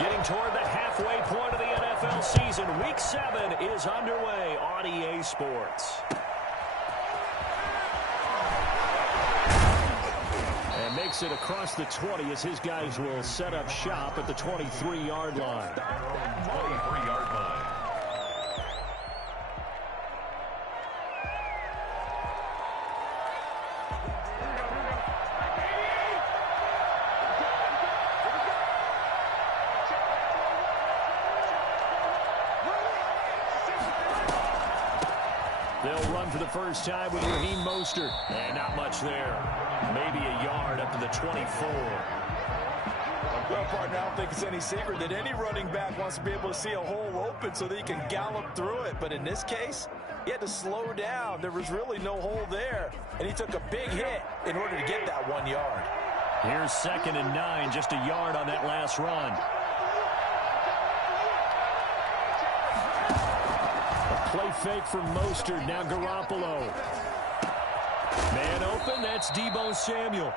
Getting toward the halfway point of the NFL season. Week 7 is underway on EA Sports. And makes it across the 20 as his guys will set up shop at the 23-yard line. 23-yard line. They'll run for the first time with Raheem Mostert. And not much there. Maybe a yard up to the 24. Well, partner, I don't think it's any secret that any running back wants to be able to see a hole open so that he can gallop through it. But in this case, he had to slow down. There was really no hole there. And he took a big hit in order to get that 1 yard. Here's 2nd and 9, just a yard on that last run. Play fake from Mostert. Now Garoppolo. Man open. That's Deebo Samuel.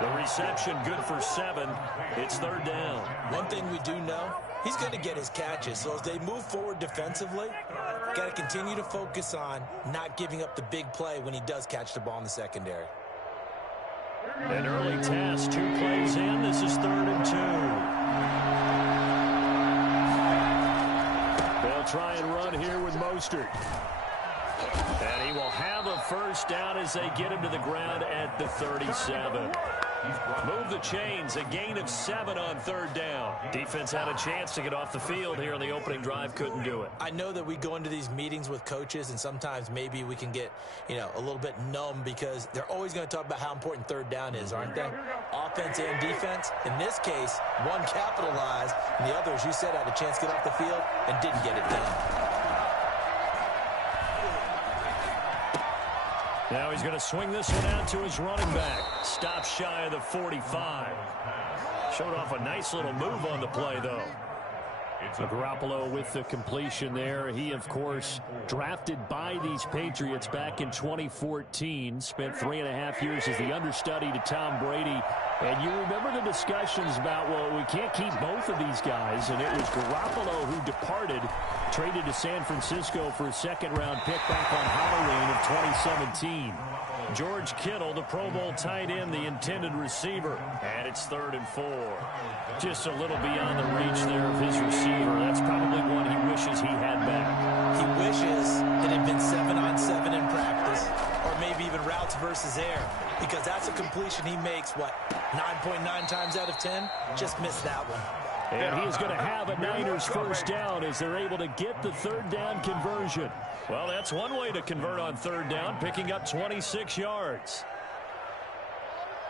The reception good for 7. It's 3rd down. One thing we do know, he's going to get his catches. So as they move forward defensively, got to continue to focus on not giving up the big play when he does catch the ball in the secondary. An early test. 2 plays in. This is 3rd and 2. They'll try and run here with Mostert. And he will have a first down as they get him to the ground at the 37. Move the chains. A gain of 7 on 3rd down. Defense had a chance to get off the field here on the opening drive. Couldn't do it. I know that we go into these meetings with coaches, and sometimes maybe we can get, a little bit numb because they're always going to talk about how important 3rd down is, aren't they? Offense and defense. In this case, one capitalized, and the other, as you said, had a chance to get off the field and didn't get it done. Now he's going to swing this one out to his running back. Stop shy of the 45. Showed off a nice little move on the play, though. Garoppolo with the completion there. He, of course, drafted by these Patriots back in 2014. Spent 3.5 years as the understudy to Tom Brady. And you remember the discussions about, well, we can't keep both of these guys. And it was Garoppolo who departed, traded to San Francisco for a second-round pick back on Halloween of 2017. George Kittle, the Pro Bowl tight end, the intended receiver. And it's 3rd and 4. Just a little beyond the reach there of his receiver. That's probably one he wishes he had back. He wishes it had been 7-on-7 in practice, or maybe even routes versus air, because that's a completion he makes, 9.9 times out of 10? Just missed that one. And he is going to have a Niners first down as they're able to get the 3rd down conversion. Well, that's one way to convert on 3rd down, picking up 26 yards.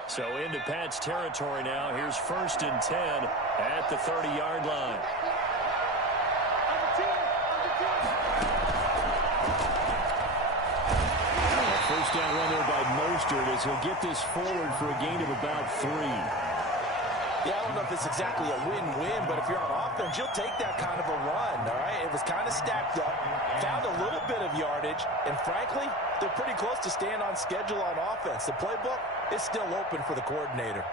So into Pat's territory now. Here's 1st and 10 at the 30-yard line. First down run there by Mostert as he'll get this forward for a gain of about 3. Yeah, I don't know if it's exactly a win-win, but if you're on offense, you'll take that kind of a run, all right? It was kind of stacked up, found a little bit of yardage, and frankly, they're pretty close to staying on schedule on offense. The playbook is still open for the coordinator.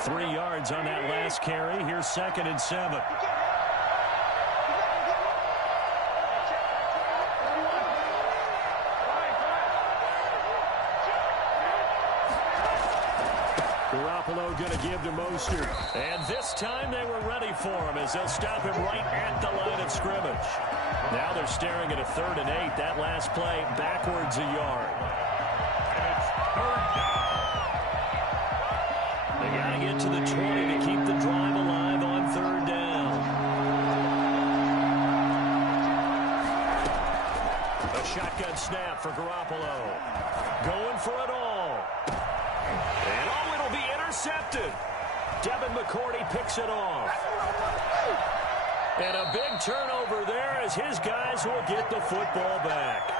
3 yards on that last carry. Here's 2nd and 7. Garoppolo going to give to Mostert. And this time they were ready for him as they'll stop him right at the line of scrimmage. Now they're staring at a 3rd and 8. That last play backwards a yard. They got to get to the 20 to keep the drive alive on 3rd down. A shotgun snap for Garoppolo. Going for it all. And it'll be intercepted. Devin McCourty picks it off. And a big turnover there as his guys will get the football back.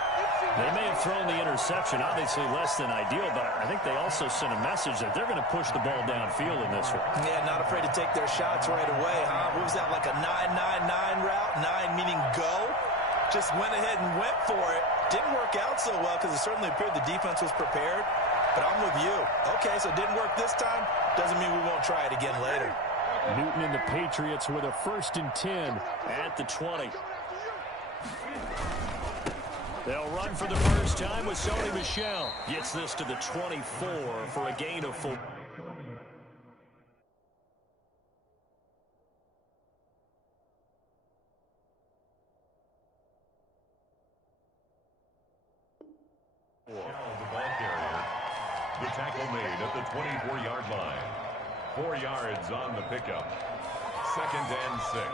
They may have thrown the interception, obviously less than ideal, but I think they also sent a message that they're going to push the ball downfield in this one. Yeah, not afraid to take their shots right away, huh? What was that, like a 9-9-9 route? 9 meaning go? Just went ahead and went for it. Didn't work out so well because it certainly appeared the defense was prepared. But I'm with you. Okay, so it didn't work this time. Doesn't mean we won't try it again later. Newton and the Patriots with a 1st and 10 at the 20. They'll run for the first time with Sony Michel. Gets this to the 24 for a gain of 4. The tackle made at the 24-yard line. 4 yards on the pickup. 2nd and 6.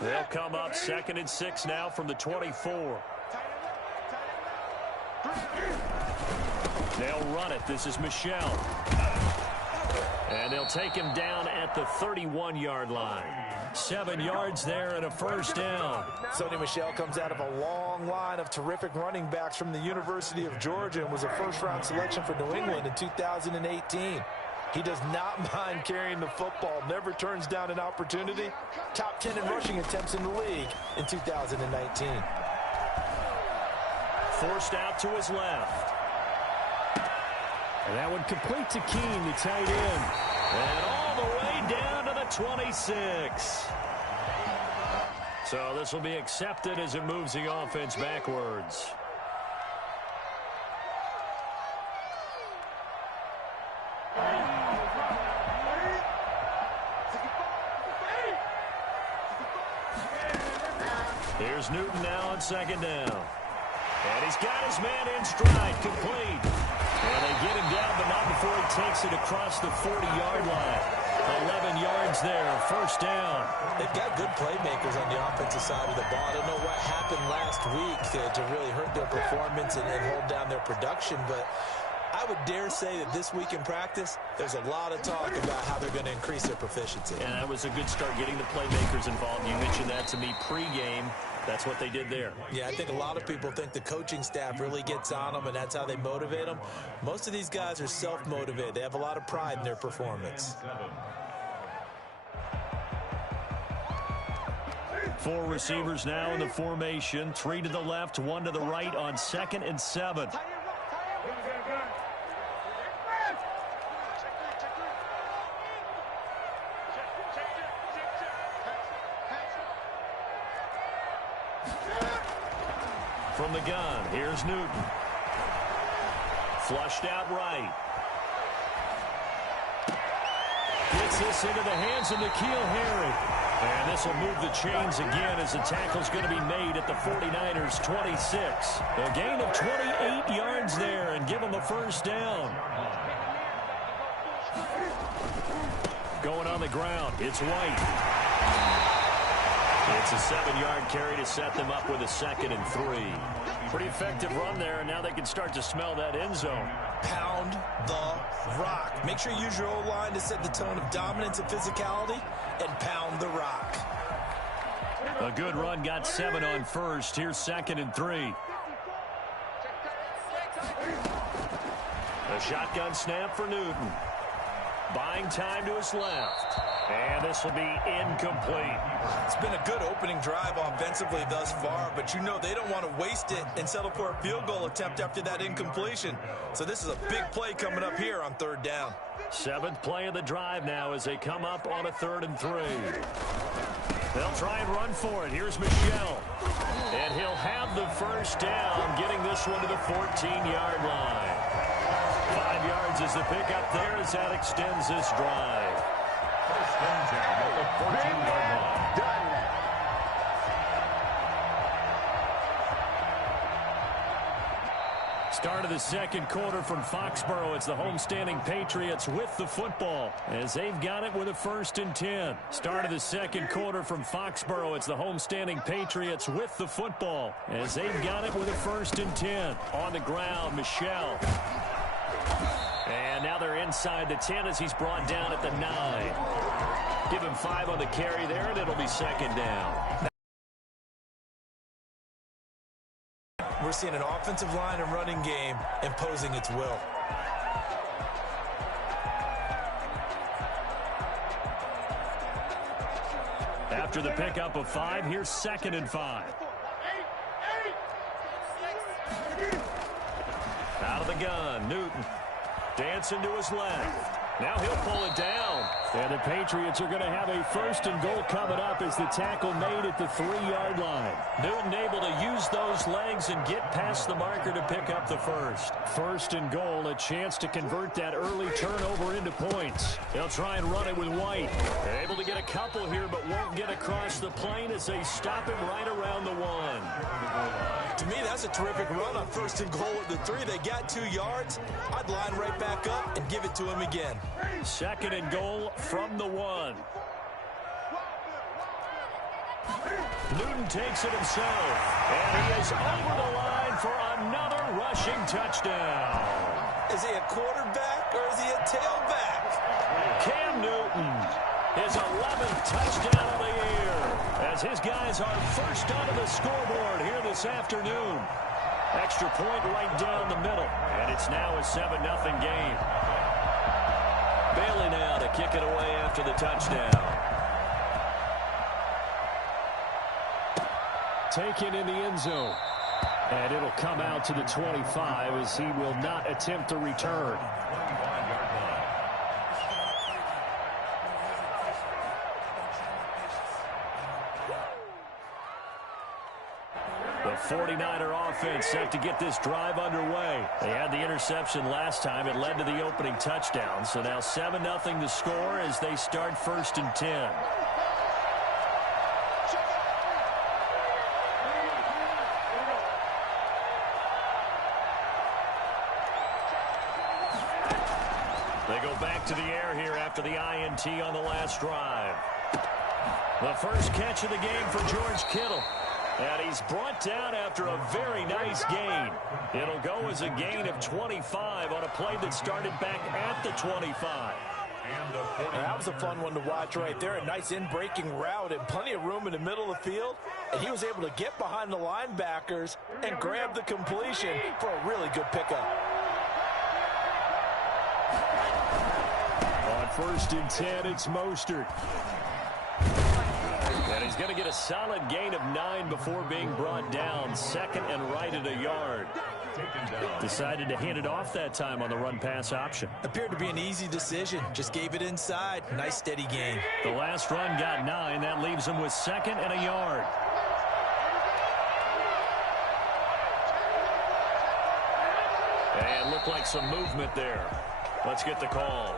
They'll come up 2nd and 6 now from the 24. They'll run it. This is Michel. And they'll take him down at the 31-yard line. 7 yards there and a 1st down. Sony Michel comes out of a long line of terrific running backs from the University of Georgia and was a first-round selection for New England in 2018. He does not mind carrying the football, never turns down an opportunity. Top 10 in rushing attempts in the league in 2019. Forced out to his left. And that one complete to Keene, the tight end. And all the way down to the 26. So this will be accepted as it moves the offense backwards. Here's Newton now on 2nd down. And he's got his man in stride, complete. And they get him down, but not before he takes it across the 40-yard line. 11 yards there, 1st down. They've got good playmakers on the offensive side of the ball. I don't know what happened last week to really hurt their performance and hold down their production, but I would dare say that this week in practice, there's a lot of talk about how they're going to increase their proficiency. And that was a good start, getting the playmakers involved. You mentioned that to me pregame. That's what they did there. Yeah, I think a lot of people think the coaching staff really gets on them, and that's how they motivate them. Most of these guys are self-motivated. They have a lot of pride in their performance. 4 receivers now in the formation. 3 to the left, 1 to the right on 2nd and 7. From the gun, here's Newton. Flushed out right. Gets this into the hands of N'Keal Harry. And this will move the chains again as the tackle's going to be made at the 49ers' 26. A gain of 28 yards there and give them a 1st down. Going on the ground, it's White. It's a 7-yard carry to set them up with a 2nd and 3. Pretty effective run there, and now they can start to smell that end zone. Pound the rock. Make sure you use your O-line to set the tone of dominance and physicality, and pound the rock. A good run, got 7 on 1st. Here's 2nd and 3. A shotgun snap for Newton. Buying time to his left. And this will be incomplete. It's been a good opening drive offensively thus far, but you know they don't want to waste it and settle for a field goal attempt after that incompletion. So this is a big play coming up here on 3rd down. 7th play of the drive now as they come up on a 3rd and 3. They'll try and run for it. Here's Michel. And he'll have the 1st down, getting this one to the 14-yard line. 5 yards is the pickup there as that extends this drive. 1st and 10 at the 14-yard line. Start of the 2nd quarter from Foxborough. It's the homestanding Patriots with the football as they've got it with a 1st and 10. Start of the 2nd quarter from Foxborough. It's the homestanding Patriots with the football as they've got it with a 1st and 10. On the ground, Michel. And now they're inside the 10 as he's brought down at the 9. Give him 5 on the carry there, and it'll be 2nd down. We're seeing an offensive line and running game imposing its will. After the pickup of 5, here's 2nd and 5. Out of the gun, Newton. Dancing to his left. Now he'll pull it down. And the Patriots are going to have a 1st and goal coming up as the tackle made at the 3-yard line. Newton able to use those legs and get past the marker to pick up the first. 1st and goal, a chance to convert that early turnover into points. They'll try and run it with White. They're able to get a couple here, but won't get across the plane as they stop him right around the 1. To me, that's a terrific run on 1st and goal at the 3. They got 2 yards. I'd line right back up and give it to him again. 2nd and goal from the 1. Newton takes it himself, and he is over the line for another rushing touchdown. Is he a quarterback or is he a tailback? Cam Newton, his 11th touchdown of the year, as his guys are first onto the scoreboard here this afternoon. Extra point right down the middle, and it's now a 7-0 game. Bailey now to kick it away after the touchdown. Taken in the end zone. And it'll come out to the 25 as he will not attempt to return. The 49er offense set to get this drive underway. They had the interception last time. It led to the opening touchdown. So now 7-0 to score as they start 1st and 10. They go back to the air here after the INT on the last drive. The first catch of the game for George Kittle. And he's brought down after a very nice gain. It'll go as a gain of 25 on a play that started back at the 25. And that was a fun one to watch right there. A nice in-breaking route and plenty of room in the middle of the field. And he was able to get behind the linebackers and grab the completion for a really good pickup. On 1st and 10, it's Mostert. And he's going to get a solid gain of 9 before being brought down. 2nd and right at a yard. Decided to hand it off that time on the run-pass option. Appeared to be an easy decision. Just gave it inside. Nice steady gain. The last run got 9. That leaves him with 2nd and a yard. And looked like some movement there. Let's get the call.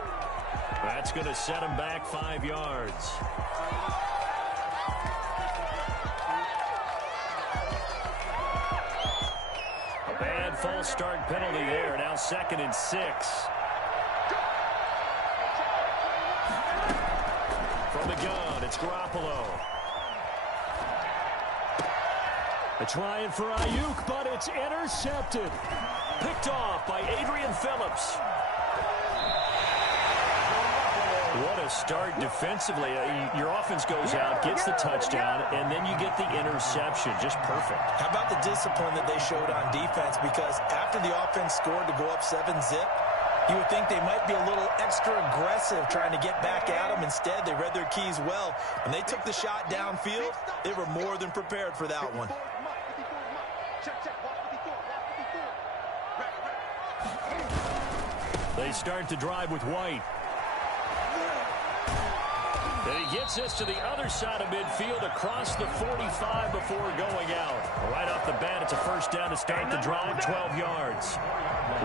That's going to set him back 5 yards. A bad false start penalty there. Now 2nd and 6. From the gun, it's Garoppolo. They're trying for Ayuk, but it's intercepted. Picked off by Adrian Phillips. What a start defensively. Your offense goes out, gets the touchdown, and then you get the interception. Just perfect. How about the discipline that they showed on defense? Because after the offense scored to go up 7-zip, you would think they might be a little extra aggressive trying to get back at them. Instead, they read their keys well. When they took the shot downfield, they were more than prepared for that one. They start to drive with White. And he gets this to the other side of midfield across the 45 before going out. Right off the bat, it's a first down to start the drive, 12 yards.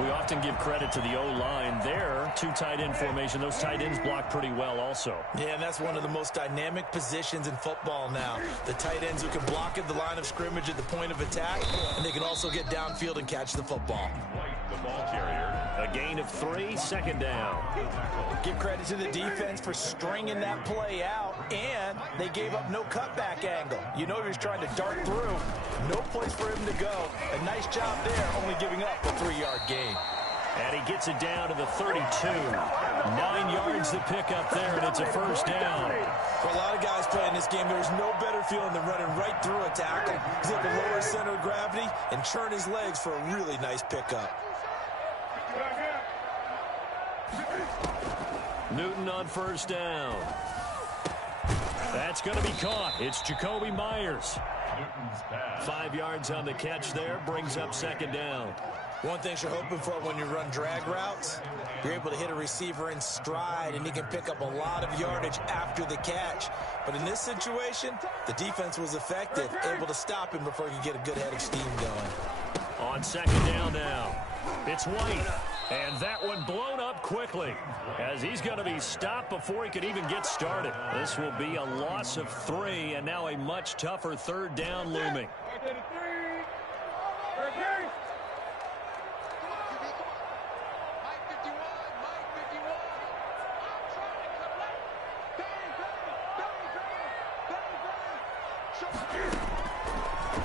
We often give credit to the O-line there. 2 tight end formation. Those tight ends block pretty well also. Yeah, and that's one of the most dynamic positions in football now. The tight ends who can block at the line of scrimmage at the point of attack, and they can also get downfield and catch the football. The ball carrier. A gain of 3, 2nd down. Give credit to the defense for stringing that play out, and they gave up no cutback angle. You know he was trying to dart through. No place for him to go. A nice job there, only giving up a 3-yard gain. And he gets it down to the 32. 9 yards to pick up there, and it's a first down. For a lot of guys playing this game, there's no better feeling than running right through a tackle. He's able to lower his center of gravity and churn his legs for a really nice pickup. Newton on first down. That's going to be caught. It's Jacoby Myers. 5 yards on the catch there, brings up 2nd down. One thing you're hoping for when you run drag routes, you're able to hit a receiver in stride, and he can pick up a lot of yardage after the catch. But in this situation, the defense was effective, able to stop him before he could get a good head of steam going. On second down now, it's White. And that one blown up quickly as he's going to be stopped before he could even get started. This will be a loss of 3, and now a much tougher third down looming.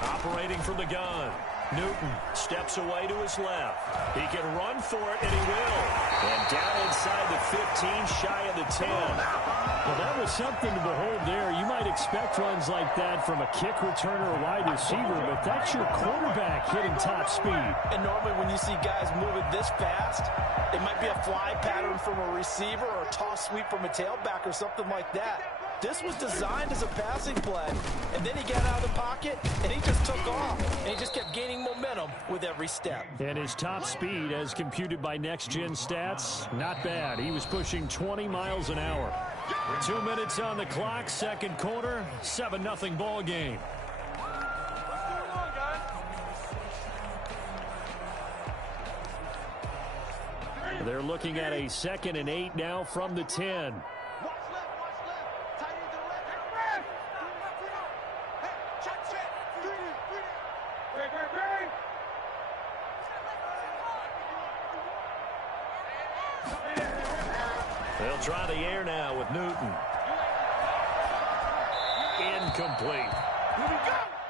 Operating from the gun. Newton steps away to his left. He can run for it, and he will. And down inside the 15, shy of the 10. Well, that was something to behold there. You might expect runs like that from a kick returner or wide receiver, but that's your quarterback hitting top speed. And normally when you see guys moving this fast, it might be a fly pattern from a receiver or a toss sweep from a tailback or something like that. This was designed as a passing play, and then he got out of the pocket, and he just took off, and he just kept gaining momentum with every step. And his top speed, as computed by Next Gen Stats, not bad. He was pushing 20 miles an hour. 2 minutes on the clock, second quarter, 7-0 ball game. They're looking at a 2nd and 8 now from the 10. They'll try the air now with Newton. Incomplete.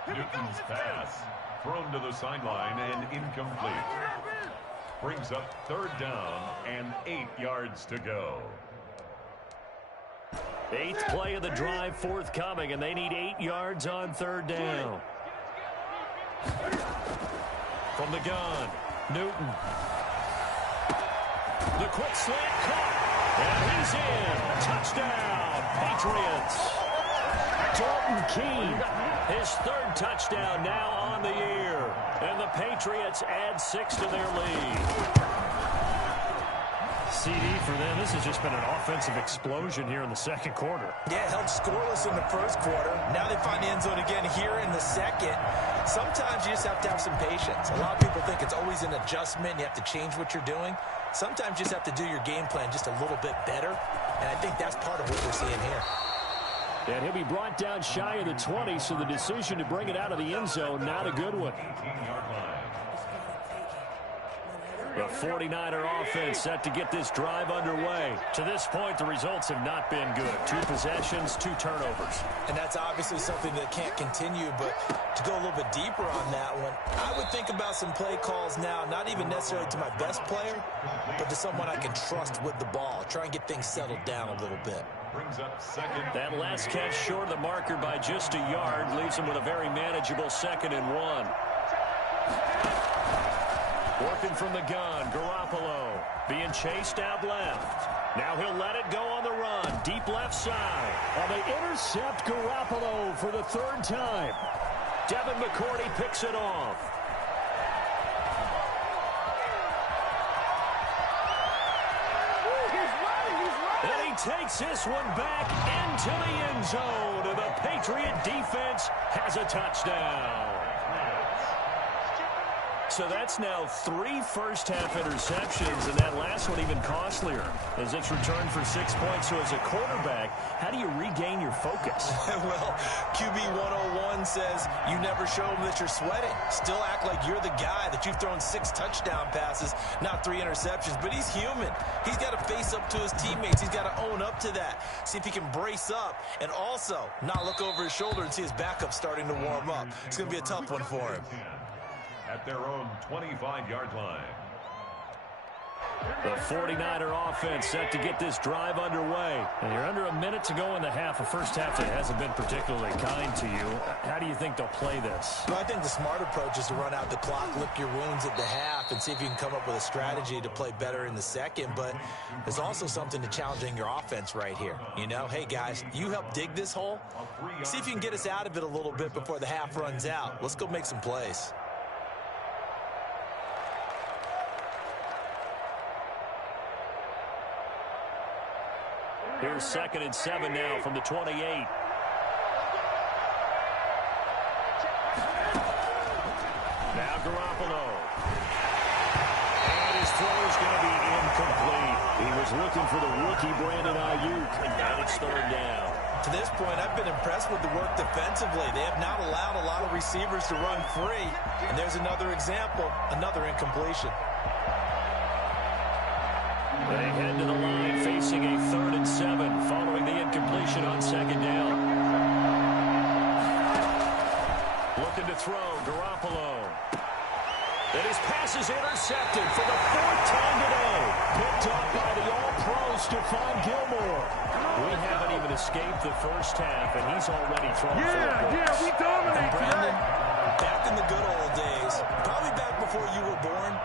Newton's pass thrown to the sideline and incomplete. Brings up third down and 8 yards to go. 8th play of the drive forthcoming, and they need 8 yards on third down. From the gun, Newton. The quick slant caught. And he's in. Touchdown, Patriots. Dalton Keene, his 3rd touchdown now on the year. And the Patriots add 6 to their lead. CD for them. This has just been an offensive explosion here in the second quarter. Yeah, held scoreless in the first quarter. Now they find the end zone again here in the second. Sometimes you just have to have some patience. A lot of people think it's always an adjustment. You have to change what you're doing. Sometimes you just have to do your game plan just a little bit better. And I think that's part of what we're seeing here. And he'll be brought down shy of the 20, so the decision to bring it out of the end zone, not a good one. The 49er offense set to get this drive underway. To this point, the results have not been good. 2 possessions, 2 turnovers. And that's obviously something that can't continue, but to go a little bit deeper on that one, I would think about some play calls now, not even necessarily to my best player, but to someone I can trust with the ball. Try and get things settled down a little bit. Brings up second. That last catch short of the marker by just a yard leaves him with a very manageable 2nd and 1. Working from the gun, Garoppolo being chased out left. Now he'll let it go on the run, deep left side. Well, they intercept Garoppolo for the 3rd time. Devin McCourty picks it off. And he takes this one back into the end zone. And the Patriot defense has a touchdown. So that's now 3 first-half interceptions, and that last one even costlier as it's returned for 6 points. So as a quarterback, how do you regain your focus? Well, QB 101 says you never show them that you're sweating. Still act like you're the guy that you've thrown 6 touchdown passes, not 3 interceptions. But he's human. He's got to face up to his teammates. He's got to own up to that. See if he can brace up and also not look over his shoulder and see his backup starting to warm up. It's going to be a tough one for him. At their own 25-yard line. The 49er offense set to get this drive underway. And you're under a minute to go in the half. A first half that hasn't been particularly kind to you. How do you think they'll play this? Well, I think the smart approach is to run out the clock, lick your wounds at the half, and see if you can come up with a strategy to play better in the second. But there's also something to challenging your offense right here. You know, hey, guys, you help dig this hole. See if you can get us out of it a little bit before the half runs out. Let's go make some plays. Here's 2nd and 7 now from the 28. Now Garoppolo. And his throw is going to be incomplete. He was looking for the rookie Brandon Ayuk, and it's 3rd down. To this point, I've been impressed with the work defensively. They have not allowed a lot of receivers to run free. And there's another example, another incompletion. They head to the line facing a 3rd and 7 following the incompletion on 2nd down. Looking to throw, Garoppolo. And his pass is intercepted for the 4th time today. Picked up by the All-Pro Stephon Gilmore. We haven't even escaped the first half, and he's already thrown 4 points. Yeah, we dominate, Brandon, back in the good old days, probably back before you were born,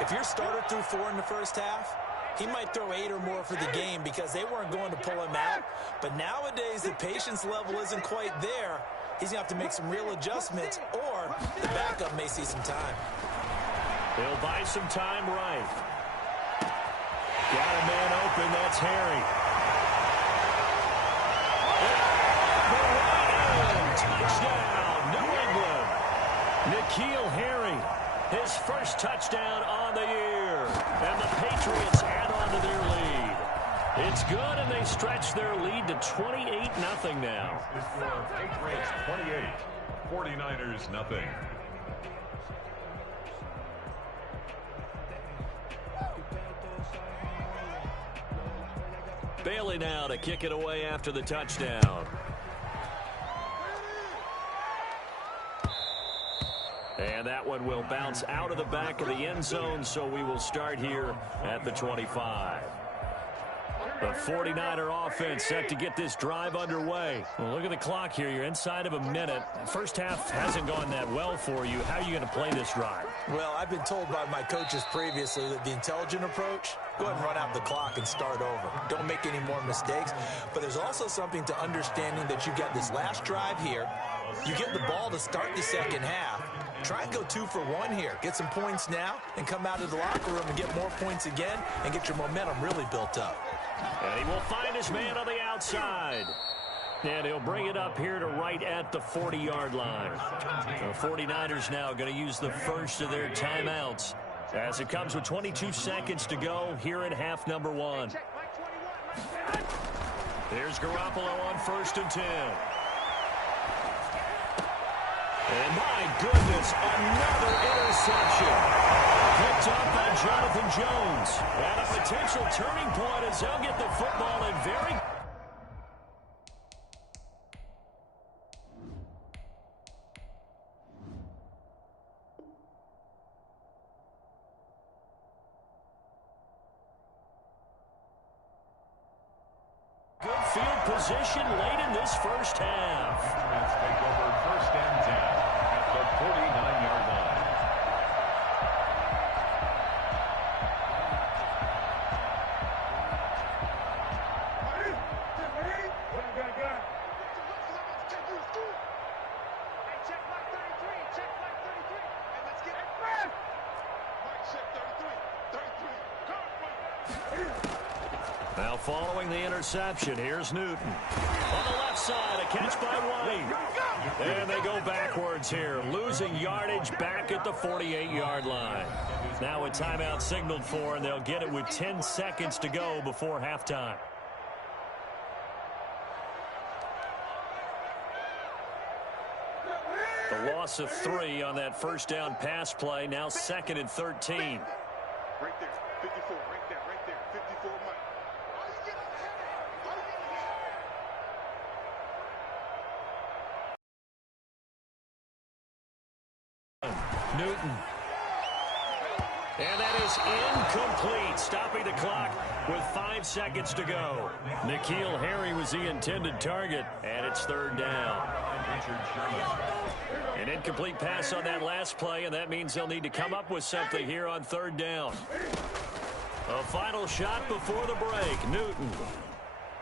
if your starter threw 4 in the first half, he might throw 8 or more for the game because they weren't going to pull him out. But nowadays, the patience level isn't quite there. He's going to have to make some real adjustments, or the backup may see some time. They'll buy some time right. Got a man open. That's Harry. Touchdown, New England. N'Keal Harry, his first touchdown on the year. And the Patriots add on to their lead. It's good, and they stretch their lead to 28-0 now. The score, Patriots 28, 49ers nothing. Bailey now to kick it away after the touchdown. And that one will bounce out of the back of the end zone, so we will start here at the 25. The 49er offense set to get this drive underway. Well, look at the clock here. You're inside of a minute. First half hasn't gone that well for you. How are you going to play this drive? Well, I've been told by my coaches previously that the intelligent approach, go ahead and run out the clock and start over. Don't make any more mistakes. But there's also something to understanding that you got this last drive here. You get the ball to start the second half. Try and go 2 for 1 here. Get some points now and come out of the locker room and get more points again and get your momentum really built up. And he will find his man on the outside. And he'll bring it up here to right at the 40-yard line. The 49ers now going to use the first of their timeouts as it comes with 22 seconds to go here in half number 1. Here's Garoppolo on 1st and 10. And my goodness, another interception. Picked up by Jonathan Jones. And a potential turning point as they'll get the football in very... good field position late in this first half. Let's take over 1st and 10 at the 49-yard line. Now following the interception, here's Newton. On the left side, a catch by White. And they go backwards here, losing yardage back at the 48-yard line. Now a timeout signaled for, and they'll get it with 10 seconds to go before halftime. The loss of 3 on that first down pass play, now 2nd and 13. Right there, 54, right there, 54, Mike. Newton. And that is incomplete, stopping the clock with 5 seconds to go. N'Keal Harry was the intended target, and it's 3rd down. An incomplete pass on that last play, and that means they'll need to come up with something here on 3rd down. A final shot before the break. Newton.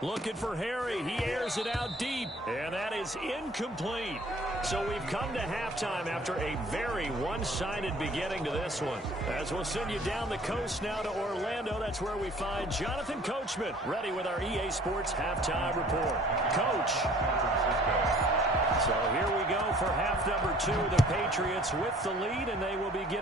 Looking for Harry. He airs it out deep, and that is incomplete. So we've come to halftime after a very one-sided beginning to this one. As we'll send you down the coast now to Orlando, that's where we find Jonathan Coachman, ready with our EA Sports halftime report. Coach. So here we go for half number 2. The Patriots with the lead, and they will be getting